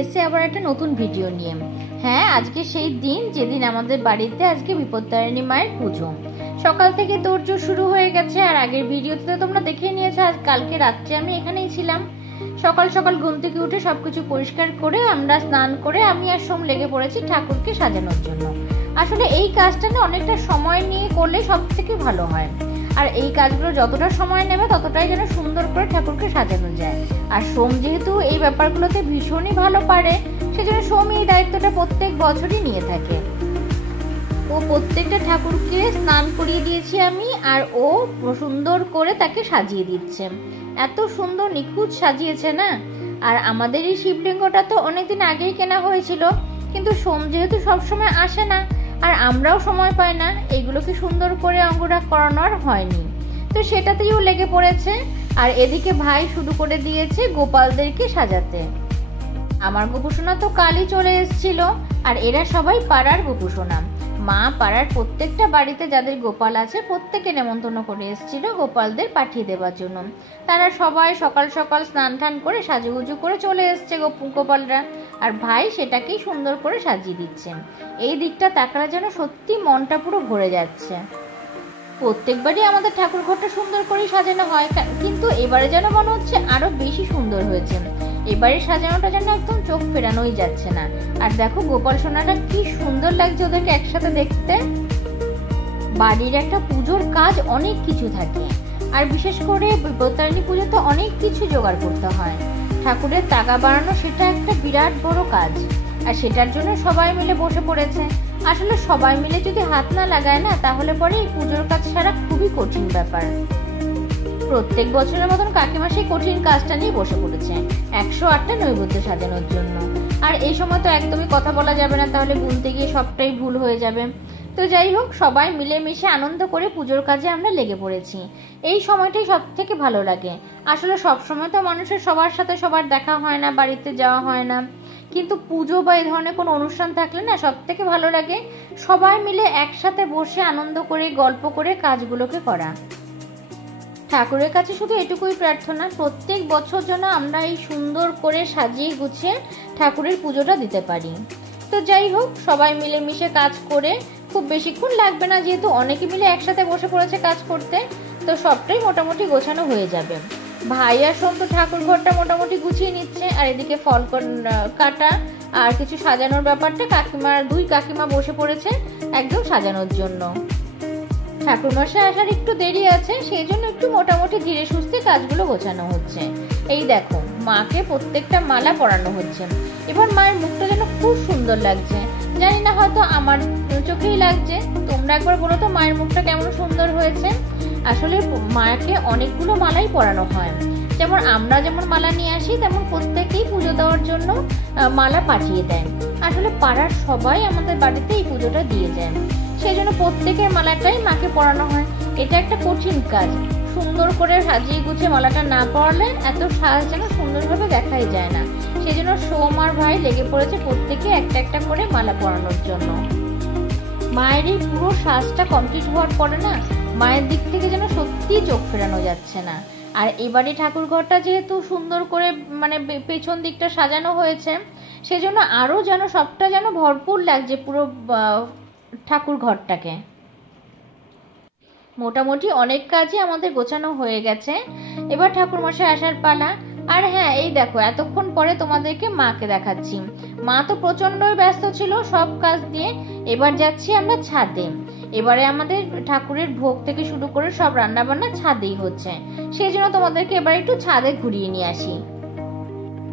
এসেছি আবার একটা নতুন ভিডিও নিয়ে। হ্যাঁ, আজকে সেই দিন যেদিন আমাদের বাড়িতে আজকে বিপত্তারিণী মায়ের পুজো। সকাল থেকে তোড়জোড় শুরু হয়ে গেছে। আর আগের ভিডিওতে তোমরা দেখে নিয়েছো, আজ কালকে রাত্রে আমি এখানেই ছিলাম। সকাল সকাল ঘুম থেকে উঠে সবকিছু পরিষ্কার করে আমরা স্নান করে আমি আর সোম লেগে পড়েছি ঠাকুরকে সাজানোর জন্য। আসলে এই কাজটা না অনেকটা সময় নিয়ে করলে সব থেকে ভালো হয়। আর এই কাজগুলো যতটা সময় নেবে ততটাই যেন সুন্দর করে ঠাকুরকে সাজানো যায়। আর সোম যেহেতু এই ব্যাপারগুলোতে ভীষণই ভালো পারে, সেজন্য সোম এই দায়িত্বটা প্রত্যেক বছরই নিয়ে থাকে। ও প্রত্যেকটা ঠাকুরকে স্নান করিয়ে দিয়েছি আমি, আর ও সুন্দর করে তাকে সাজিয়ে দিচ্ছে। এত সুন্দর নিখুঁত সাজিয়েছে না। আর আমাদের এই শিবলিঙ্গটা তো অনেকদিন আগেই কেনা হয়েছিল, কিন্তু সোম যেহেতু সবসময় আসে না আর আমরাও সময় পাই না, এগুলোকে সুন্দর করে অঙ্গরাগ করানোর হয়নি, তো সেটাতেই ও লেগে পড়েছে। আর এদিকে ভাই শুরু করে দিয়েছে গোপালদেরকে সাজাতে। আমার গোপুসোনা তো কালই চলে এসেছিল, আর এরা সবাই পাড়ার গোপুসোনা। মা পাড়ার প্রত্যেকটা বাড়িতে যাদের গোপাল আছে প্রত্যেকে নেমন্তন্ন করে এসেছিল গোপালদের পাঠিয়ে দেওয়ার জন্য। তারা সবাই সকাল সকাল স্নান টান করে সাজুগুজু করে চলে এসছে গোপালরা, আর ভাই সেটাকেই সুন্দর করে সাজিয়ে দিচ্ছে। এই দিকটা তাকালে যেন সত্যি মনটা পুরো ভরে যাচ্ছে। প্রত্যেকবারই আমাদের ঠাকুর ঘরটা সুন্দর করেই সাজানো হয়, কিন্তু এবারে যেন মনে হচ্ছে আরো বেশি সুন্দর হয়েছে। এবারে সাজানোটা যেন একদম চোখ ফেরানোই যাচ্ছে না। আর দেখো গোপাল সোনাটা কি সুন্দর লাগছে ওদেরকে একসাথে দেখতে। বাড়ির একটা পুজোর কাজ অনেক কিছু থাকে, আর বিশেষ করে বিপত্তারিণী পুজো তো অনেক কিছু জোগাড় করতে হয়। ঠাকুরের তাগা বাড়ানো সেটা একটা বিরাট বড় কাজ, আর সেটার জন্য সবাই মিলে বসে পড়েছে। আসলে সবাই মিলে যদি হাত না লাগায় না, তাহলে পরে এই পুজোর কাজ ছাড়া খুবই কঠিন ব্যাপার। প্রত্যেক বছরের মতন কাকিমা সেই কঠিন কাজটা নিয়ে বসে পড়েছে 108টা নৈবেদ্য সাজানোর জন্য। আর এই সময় তো একদমই কথা বলা যাবে না, তাহলে গুনতে গিয়ে সবটাই ভুল হয়ে যাবে। তো যাই হোক, সবাই মিলেমিশে আনন্দ করে পুজোর কাজে আমরা লেগে পড়েছি। এই সময়টাই সব থেকে ভালো লাগে। আসলে সব সময় তো মানুষের সবার সাথে সবার দেখা হয় না, বাড়িতে যাওয়া হয় না, কিন্তু পুজো বা এই ধরনের কোনো অনুষ্ঠান থাকলে না সব থেকে ভালো লাগে সবাই মিলে একসাথে বসে আনন্দ করে গল্প করে কাজগুলোকে করা। ঠাকুরের কাছে শুধু এটুকুই প্রার্থনা, প্রত্যেক বছর যেন আমরা এই সুন্দর করে সাজিয়ে গুছিয়ে ঠাকুরের পুজোটা দিতে পারি। তো যাই হোক, সবাই মিলেমিশে কাজ করে খুব বেশিক্ষণ লাগবে না, যেহেতু অনেকে মিলে একসাথে বসে পড়েছে কাজ করতে, তো সবটাই মোটামুটি গোছানো হয়ে যাবে। ভাই আর সোম তো ঠাকুর ঘরটা মোটামুটি গুছিয়ে নিচ্ছে, আর এদিকে ফল কাটা আর কিছু সাজানোর ব্যাপারটা দুই কাকিমা বসে পড়েছে একদম সাজানোর জন্য। ঠাকুরমশাই আসার একটু দেরি আছে, সেই জন্য একটু মোটামুটি ধীরে সুস্থে কাজগুলো গোছানো হচ্ছে। এই দেখো, মাকে প্রত্যেকটা মালা পরানো হচ্ছে। এবার মায়ের মুখটা যেন খুব সুন্দর লাগছে, জানি না হয়তো আমার চোখেই লাগছে। তোমরা একবার বলো তো মায়ের মুখটা কেমন সুন্দর হয়েছে। আসলে মাকে অনেকগুলো মালাই পরানো হয়, যেমন আমরা যেমন মালা নিয়ে আসি তেমন প্রত্যেকেই পুজো দেওয়ার জন্য মালা পাঠিয়ে দেয়। আসলে পাড়ার সবাই আমাদের বাড়িতে এই পুজোটা দিয়ে যায়, সেই জন্য প্রত্যেকের মালাটাই মাকে পরানো হয়। এটা একটা কঠিন কাজ, সুন্দর করে সাজিয়ে গুছিয়ে মালাটা না পরালে এত সাজ যেন সুন্দরভাবে দেখাই যায় না। সেই জন্য সোম আর ভাই লেগে পড়েছে প্রত্যেকে একটা একটা করে মালা পরানোর জন্য। মায়ের এই পুরো সাজটা কমপ্লিট হওয়ার পরে না মায়ের দিক থেকে যেন সত্যি চোখ ফেরানো যাচ্ছে না। আর এবারে ঠাকুর ঘরটা যেহেতু সুন্দর করে মানে পেছন দিকটা সাজানো হয়েছে, সেজন্য আরো যেন সবটা যেন ভরপুর লাগছে পুরো ঠাকুর ঘরটাকে। মোটামুটি অনেক কাজই আমাদের গোছানো হয়ে গেছে, এবার ঠাকুরমশাই আসার পালা। আর হ্যাঁ, এই দেখো এতক্ষণ পরে তোমাদেরকে মাকে দেখাচ্ছি। মা তো প্রচন্ডই ব্যস্ত ছিল সব কাজ দিয়ে। এবার যাচ্ছি আমরা ছাদে। এবারে আমাদের ঠাকুরের ভোগ থেকে শুরু করে সব রান্না বান্না ছাদেই হচ্ছে, সেই জন্য তোমাদেরকে এবার একটু ছাদে ঘুরিয়ে নিয়ে আসি।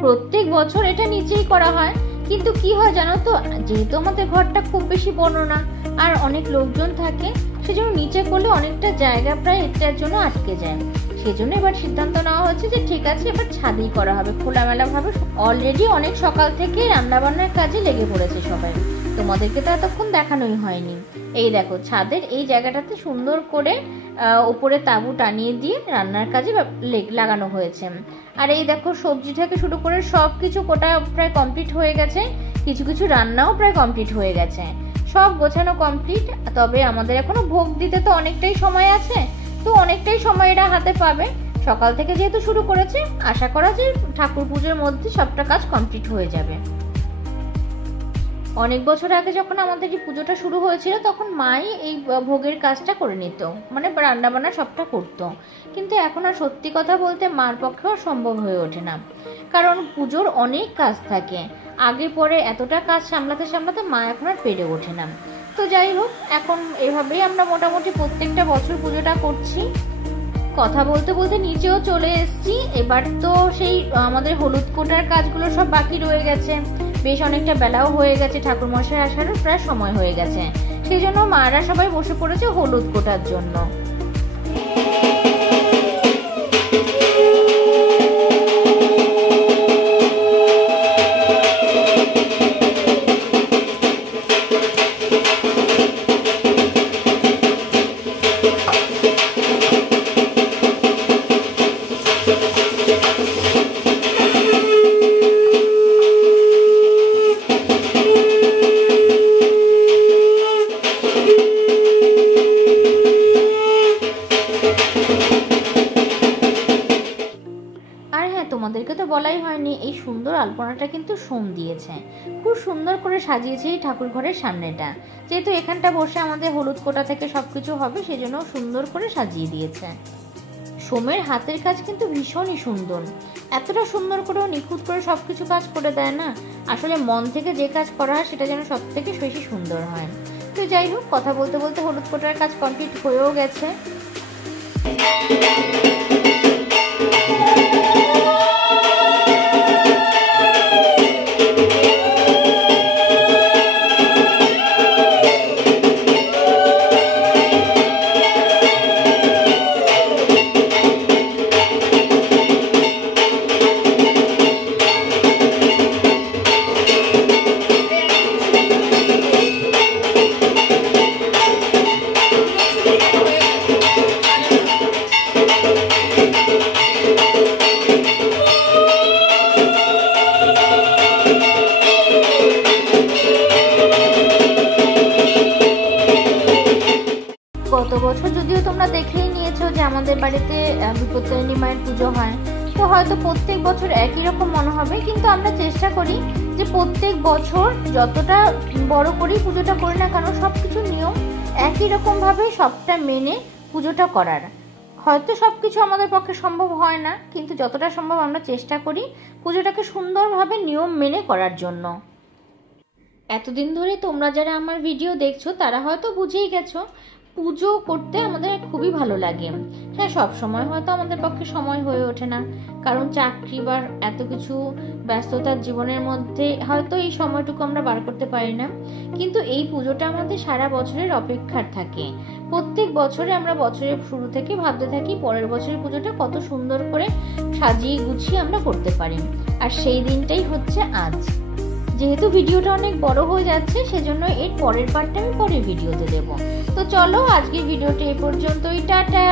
প্রত্যেক বছর এটা নিচেই করা হয়, কিন্তু কি হয় জানো তো, যেহেতু আমাদের ঘরটা খুব বেশি বড় না আর অনেক লোকজন থাকে, সেজন্য নিচে করলে অনেকটা জায়গা প্রায় এটার জন্য আটকে যায়। সেজন্য এবার সিদ্ধান্ত নেওয়া হচ্ছে যে ঠিক আছে, এবার ছাদেই করা হবে খোলামেলা ভাবে। অলরেডি অনেক সকাল থেকে রান্না বান্নার কাজে লেগে পড়েছে সবাই, তোমাদেরকে তো এতক্ষণ দেখানোই হয়নি। এই দেখো, ছাদের এই জায়গাটাতে সুন্দর করে উপরে তাঁবু টানিয়ে দিয়ে রান্নার কাজে লাগানো হয়েছে। আর এই দেখো, সবজি থেকে শুরু করে সব কিছু কোটা প্রায় কমপ্লিট হয়ে গেছে, কিছু কিছু রান্নাও প্রায় কমপ্লিট হয়ে গেছে, সব গোছানো কমপ্লিট। তবে আমাদের এখনো ভোগ দিতে তো অনেকটাই সময় আছে, তো অনেকটাই সময় এরা হাতে পাবে। সকাল থেকে যেহেতু শুরু করেছে, আশা করা যায় ঠাকুর পুজোর মধ্যে সবটা কাজ কমপ্লিট হয়ে যাবে। অনেক বছর আগে যখন আমাদের এই পুজোটা শুরু হয়েছিল তখন মাই এই ভোগের কাজটা করে নিত, মানে রান্নাবান্না সবটা করতো। কিন্তু এখন আর সত্যি কথা বলতে মার পক্ষেও সম্ভব হয়ে ওঠে না, কারণ পুজোর অনেক কাজ থাকে। আগে পরে এতটা কাজ সামলাতে সামলাতে মা এখন আর পেরে ওঠে না। তো যাই হোক, এখন এভাবেই আমরা মোটামুটি প্রত্যেকটা বছর পুজোটা করছি। কথা বলতে বলতে নিচেও চলে এসেছি। এবার তো সেই আমাদের হলুদ কোটার কাজগুলো সব বাকি রয়ে গেছে। বেশ অনেকটা বেলাও হয়ে গেছে, ঠাকুরমশাই আসারও প্রায় সময় হয়ে গেছে। সেই জন্য মারা সবাই বসে পড়েছে হলুদ কোটার জন্য। তোমাদেরকে তো বলাই হয়নি, এই সুন্দর আলপনাটা কিন্তু সোম দিয়েছে। খুব সুন্দর করে সাজিয়েছে এই ঠাকুর ঘরের সামনেটা। যেহেতু এখানটা বসে আমাদের হলুদ কোটা থেকে সবকিছু হবে, সেজন্য সুন্দর করে সাজিয়ে দিয়েছে। সোমের হাতের কাজ কিন্তু ভীষণই সুন্দর। এতটা সুন্দর করে নিখুঁত করে সবকিছু কাজ করে দেয় না, আসলে মন থেকে যে কাজ করা হয় সেটা যেন সব থেকে বেশি সুন্দর হয়। তো যাই হোক, কথা বলতে বলতে হলুদ কোটার কাজ কমপ্লিট হয়েও গেছে। গত বছর যদিও তোমরা দেখেই নিয়েছো যে আমাদের বাড়িতে বিপত্তারিণী মায়ের পুজো হয়, তো হয়তো প্রত্যেক বছর একই রকম মনে হবে, কিন্তু আমরা চেষ্টা করি যে প্রত্যেক বছর যতটা বড় করেই পুজোটা করি না কেন সব কিছু নিয়ম একই রকমভাবে সবটা মেনে পুজোটা করার। হয়তো সব কিছু আমাদের পক্ষে সম্ভব হয় না, কিন্তু যতটা সম্ভব আমরা চেষ্টা করি পুজোটাকে সুন্দরভাবে নিয়ম মেনে করার জন্য। এতদিন ধরে তোমরা যারা আমার ভিডিও দেখছো তারা হয়তো বুঝেই গেছো পুজো করতে আমাদের খুবই ভালো লাগে। হ্যাঁ, সব সময় হয়তো আমাদের পক্ষে সময় হয়ে ওঠে না, কারণ চাকরি বা এত কিছু ব্যস্ততার জীবনের মধ্যে হয়তো এই সময়টুকু আমরা বার করতে পারি না। কিন্তু এই পুজোটা আমাদের সারা বছরের অপেক্ষার থাকে। প্রত্যেক বছরে আমরা বছরের শুরু থেকে ভাবতে থাকি পরের বছরের পুজোটা কত সুন্দর করে সাজিয়ে গুছিয়ে আমরা করতে পারি, আর সেই দিনটাই হচ্ছে আজ। যেহেতু ভিডিওটা অনেক বড় হয়ে যাচ্ছে, সেজন্য এর পরের পার্টটা আমি পরের ভিডিওতে দেবো। তো চলো, আজকের ভিডিওটা এই পর্যন্তই। টাটা।